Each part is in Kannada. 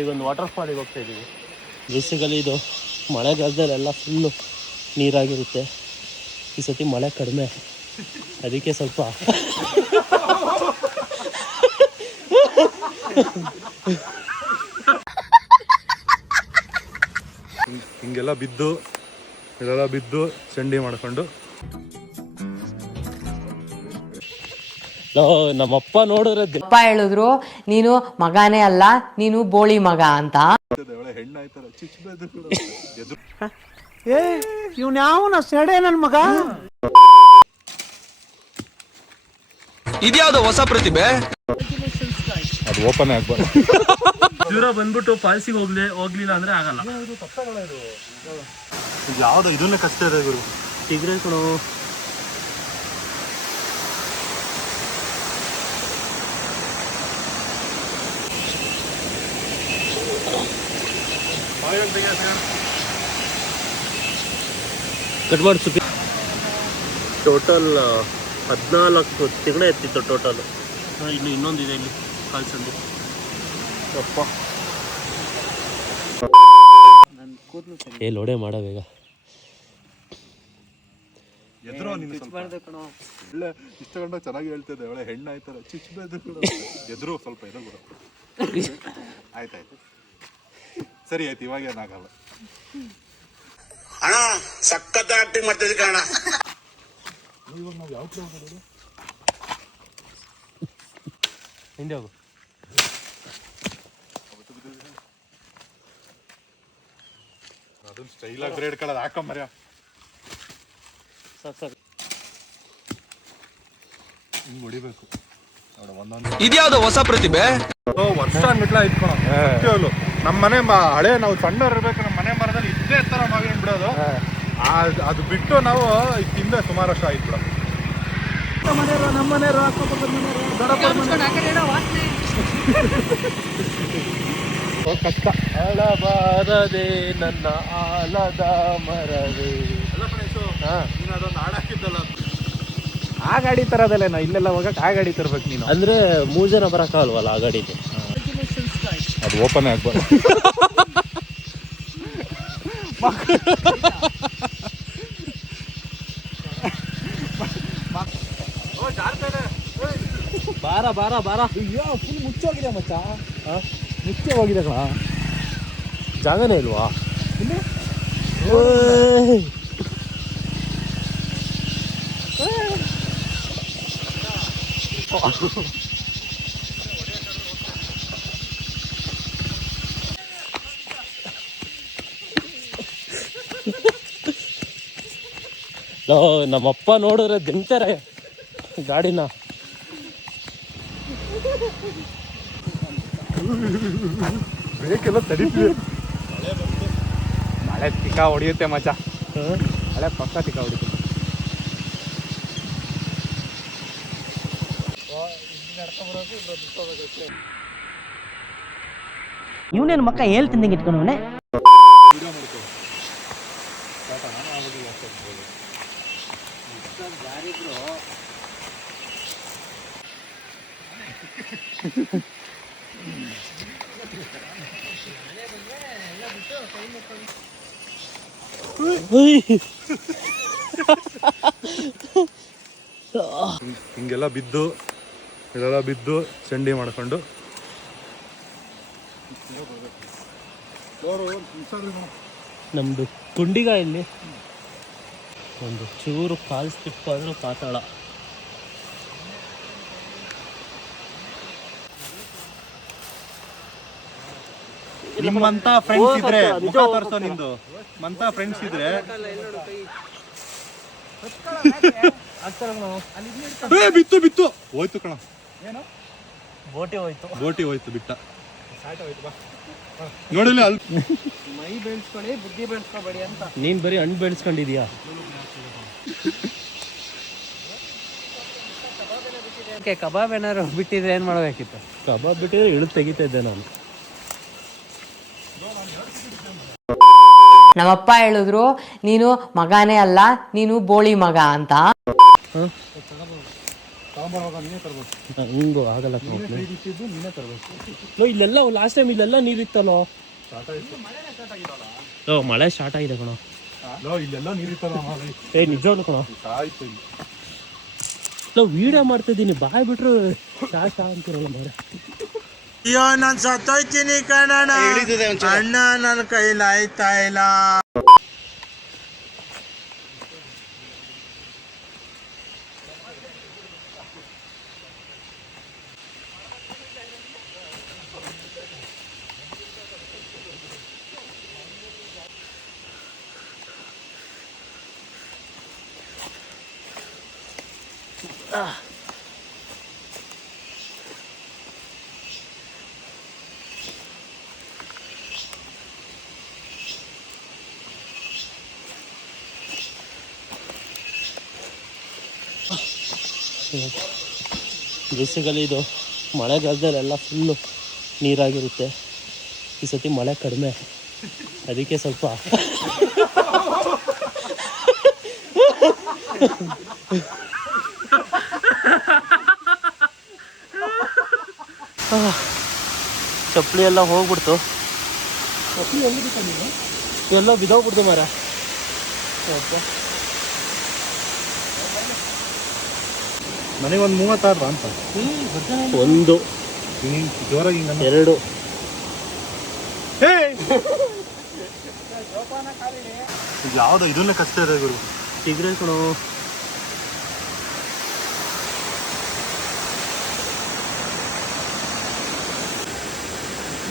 ಈಗೊಂದು ವಾಟರ್ ಫಾಲಿಗೆ ಹೋಗ್ತಾ ಇದ್ದೀವಿ. ಬೇಸಿಕಲಿ ಇದು ಮಳೆಗಾಲದಲ್ಲೆಲ್ಲ ಫುಲ್ಲು ನೀರಾಗಿರುತ್ತೆ. ಈ ಸತಿ ಮಳೆ ಕಡಿಮೆ, ಅದಕ್ಕೆ ಸ್ವಲ್ಪ ಹಿಂಗೆಲ್ಲ ಬಿದ್ದು ಇದೆಲ್ಲ ಬಿದ್ದು ಚಂಡಿ ಮಾಡ್ಕೊಂಡು ನಮ್ಮಪ್ಪ ನೋಡಿದ್ರೆ ಅಪ್ಪ ಹೇಳಿದ್ರು ನೀನು ಮಗನೇ ಅಲ್ಲ, ನೀನು ಬೋಳಿ ಮಗ ಅಂತ. ಇವ್ನ್ಯಾವನ ಸೆಡೆ ನನ್ ಮಗ. ಇದ್ಯಾವ್ದು ಹೊಸ ಪ್ರತಿಭೆ? ಅದು ಓಪನ್ ಆಗ್ಬಾರ್ದು. ದೂರ ಬಂದ್ಬಿಟ್ಟು ಫಾಲ್ಸಿಗೆ ಹೋಗ್ಲಿಲ್ಲ ಅಂದ್ರೆ ಆಗಲ್ಲ. ಯಾವ್ದು ಇದನ್ನೇ ಕಷ್ಟ ಇದೆ ಗುರು. ಸಿಗ್ರೆ ಕೊಡು. ಕಟ್ ಮಾಡಿ ಸುಖಿ. ಟೋಟಲ್ 14 ತಿಂಗಳ ಎತ್ತಿತ್ತು ಟೋಟಲ್. ಇನ್ನೊಂದಿದೆ ಇಲ್ಲಿ ಕಾಲ್ಸಂದು. ಅಪ್ಪ ಲೋಡೆ ಮಾಡ ಬೇಗ. ಎದುರು ಒಳ್ಳೆ ಇಷ್ಟ ಗಂಟ ಚೆನ್ನಾಗಿ ಹೇಳ್ತಿದ್ದೆ. ಒಳ್ಳೆ ಹೆಣ್ಣು ಆಯ್ತಾರೆ ಚಿಚ್ಚಬೇಕು ಎದುರು ಸ್ವಲ್ಪ ಎದುರು ಬಿಡು. ಆಯ್ತಾಯ್ತು ಸರಿ ಆಯ್ತು, ಇವಾಗ ಏನಾಗಲ್ಲ. ಅಣ್ಣ ಸಖತ್ ಆಕ್ಟಿಂಗ್ ಮಾಡ್ತಿದ್ದೆ ಕಣ. ಇವಾಗ ನಾವು ಯಾವ ಕಡೆ ಹೋಗೋದು? ಹಿಂದೆ ಹೋಗು. ಅದೊಂದು ಸ್ಟೈಲಾಗಿ ಗ್ರೇಡ್ ಕಳದು ಹಾಕೊಂಬರ್ಯ. ಸಾಕು ಹಿಂಗೆ ಹೊಡಿಬೇಕು. ಇದ್ಯಾವ್ದು ಹೊಸ ಪ್ರತಿಭೆ? ವರ್ಷ ಮಿಟ್ಲ ಇಟ್ಕೊಳ ನಮ್ಮ ಮನೆ ಹಳೆ ನಾವು ಸಣ್ಣವ್ರು ಇರ್ಬೇಕು. ನಮ್ಮ ಮನೆ ಮರದಲ್ಲಿ ಇದ್ದೇ ತರ ಮಾವಿನ ಬಿಡೋದು. ಅದು ಬಿಟ್ಟು ನಾವು ಹಿಂದೆ ಸುಮಾರು ವರ್ಷ ಆಯ್ತು ಬಿಡೋದು. ಕಷ್ಟ ಅಳಬಾರದೆ ನನ್ನ ಆಲದ ಮರವೇ. ಅದೊಂದು ಹಾಡು ಹಾಕಿದ್ದಲ್ಲ, ಆ ಗಾಡಿ ತರದಲ್ಲೇನೋ ಇಲ್ಲೆಲ್ಲ ಹೋಗಕ್ ಆ ಗಾಡಿ ತರ್ಬೇಕು ನೀನು. ಅಂದ್ರೆ 3 ಜನ ಬರಕ್ಕಾಗಲ್ವಲ್ಲ ಆ ಗಾಡಿಗೆ. ಅದು ಓಪನ್ ಆಗ್ಬಾರ್ದು. ಬಾರ ಬಾರ ಬಾರ. ಅಯ್ಯೋ ಫುಲ್ ಮುಚ್ಚೋಗಿದೆ ಮಚ್ಚ. ಮುಚ್ಚೆ ಹೋಗಿದೆ ಕಣ. ಜಾಗನೇ ಇಲ್ವಾ? ನಮ್ಮಪ್ಪ ನೋಡಿದ್ರೆ ದಿಂತಾರೆ ಗಾಡಿನ. ಬೇಕೆಲ್ಲ ತಡೀತೀವಿ. ಮಳೆ ತಿಕ್ಕ ಹೊಡಿಯುತ್ತೆ ಮಚ್ಚ. ಮಳೆ ಪಕ್ಕ ತಿಕ್ಕ ಹೊಡಿಯುತ್ತೆ. ಇವನೇನು ಮಕ್ಕ ಹೇಳ್ತಿದ್ದಂಗೆ ಇಟ್ಕೊಂಡವನೆ. ಹಿಂಗೆಲ್ಲ ಬಿದ್ದು ಇದೆಲ್ಲ ಬಿದ್ದು ಚಂಡಿ ಮಾಡ್ಕೊಂಡು ನಮ್ದು ಕುಂಡಿಗ ಇಲ್ಲಿ ಒಂದು ಚೂರು ಕಾಲು ಸ್ಲಿಪ್ ಆದ್ರೂ ಪಾತಾಳ. ನಿಮ್ಮಂತ ಫ್ರೆಂಡ್ಸ್ ಇದ್ರೆ ಮುಖ ತೋರ್ಸೋ ನಿಂದು. ಮಂತ ಫ್ರೆಂಡ್ಸ್ ಇದ್ರೆ ಬಿತ್ತು ಬಿತ್ತು ಹೋಯ್ತು ಕಣ. ಬೋಟಿ ಹೋಯ್ತು ಬಿಟ್ಟ ನೋಡಿಲ್ಲ. ಅಲ್ಲಿ ಮೈ ಬೆಳೆಸ್ಕೊಳ್ಳಿ ಬುದ್ಧಿ ಬೆಳೆಸ್ಕೋಬೇಡಿ ಅಂತ. ನೀನ್ ಬರೀ ಹಣ್ಣು ಬೆಳೆಸ್ಕೊಂಡಿದ್ಯಾ? ಕಬಾಬ್ ಏನಾದ್ರು ಬಿಟ್ಟಿದ್ರೆ ಏನ್ ಮಾಡ್ಬೇಕಿತ್ತು? ಕಬಾಬ್ ಬಿಟ್ಟಿದ್ರೆ ಇಳಿದು ತೆಗಿತಾ ಇದ್ದೆ ನಾನು. ನಮ್ಮಪ್ಪ ಹೇಳಿದ್ರು ನೀನು ಮಗನೇ ಅಲ್ಲ, ನೀನು ಬೋಳಿ ಮಗ ಅಂತ. ತಗೊಂಬರುವಾಗ ನೀನೇ ತರ್ಬೇಕು. ಹಿಂಗು ಆಗಲ್ಲ ಕಣೋ. ನೀನೇ ಇಟ್ಟಿದ್ದು ನೀನೇ ತರಬೇಕು. ಲೋ ಇಲ್ಲೆಲ್ಲ ಲಾಸ್ಟ್ ಟೈಮ್ ಇಲ್ಲೆಲ್ಲ ನೀರಿತ್ತಲ್ಲೋ. ಲೋ ಮಳೆ ಸ್ಟಾರ್ಟ್ ಆಗಿದೆ ಕಣೋ. ಇಲ್ಲೆಲ್ಲ ನೀರಿತ್ತಲ್ಲ ಏ ನಿಜವಾಗ್ಲು ಕಣೋ. ಆಯ್ತು ಇಲ್ಲಿ ಲೋ ವಿಡಿಯೋ ಮಾಡ್ತಿದ್ದೀನಿ, ಬಾಯ್ ಬಿಟ್ರು ಶಾ ಶಾ ಅಂತಿರಲ್ಲ ಮಾರೆ. ಅಯ್ಯೋ ನಾನು ಸತ್ತೋಯ್ತೀನಿ ಕಣಣ್ಣ, ಅಣ್ಣ ನನ್ನ ಕೈಲಿ ಆಯ್ತಾ ಇಲ್ಲ. ಬೇಸಿಗೆಲಿ ಇದು ಮಳೆಗಾಲದಲ್ಲೆಲ್ಲ ಫುಲ್ಲು ನೀರಾಗಿರುತ್ತೆ. ಈ ಸತಿ ಮಳೆ ಕಡಿಮೆ, ಅದಕ್ಕೆ ಸ್ವಲ್ಪ ಚಪ್ಪಲಿ ಎಲ್ಲ ಹೋಗ್ಬಿಡ್ತು. ಎಲ್ಲ ಬಿದ್ದೋಗ್ಬಿಡ್ತು ಮರ. ನನಗೊಂದು 36 ಅಂತ. ಒಂದು ಜೋರಾಗಿ ಎರಡು ಯಾವ್ದು ಇದನ್ನೇ ಕಷ್ಟ ಇದೆ ಗುರು. ಸಿಗ್ರೆ ಕಣೋ.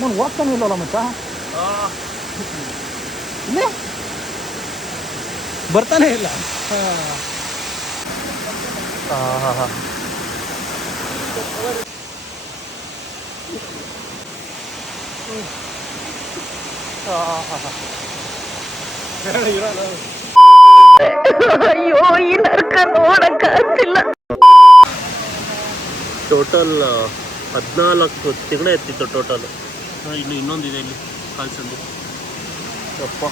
ನಾನು ಹೋಗ್ತಾನೆ ಇಲ್ಲಲ್ಲ ಮಚ್ಚ. ಬರ್ತಾನೆ ಇಲ್ಲ. ಅಯ್ಯೋ ಈ ನರ್ಕ ನೋಡಕ್ಕಾಗ್ತಿಲ್ಲ. ಟೋಟಲ್ 14 ತಿಂಗಳು ಎತ್ತಿತ್ತು ಟೋಟಲ್. ಇನ್ನು ಇನ್ನೊಂದಿದೆ ಇಲ್ಲಿ ಕಾಲ್ಸಂದು. ಅಪ್ಪ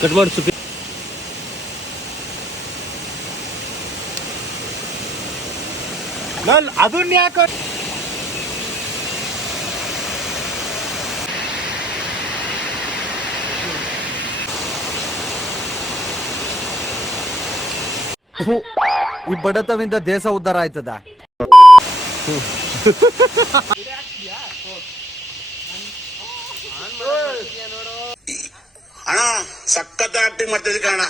ಕಟ್ ಮಾಡಿ ಸುಖಿ. ಅದನ್ನ ಯಾಕೆ ಈ ಬಡತವಿಂದ ದೇಶ ಉದ್ಧಾರ ಆಯ್ತದ. ಅಣ್ಣ ಸಖತ್ ಆಕ್ಟಿಂಗ್ ಮಾಡ್ತಿದ್ದೆ ಕಣ.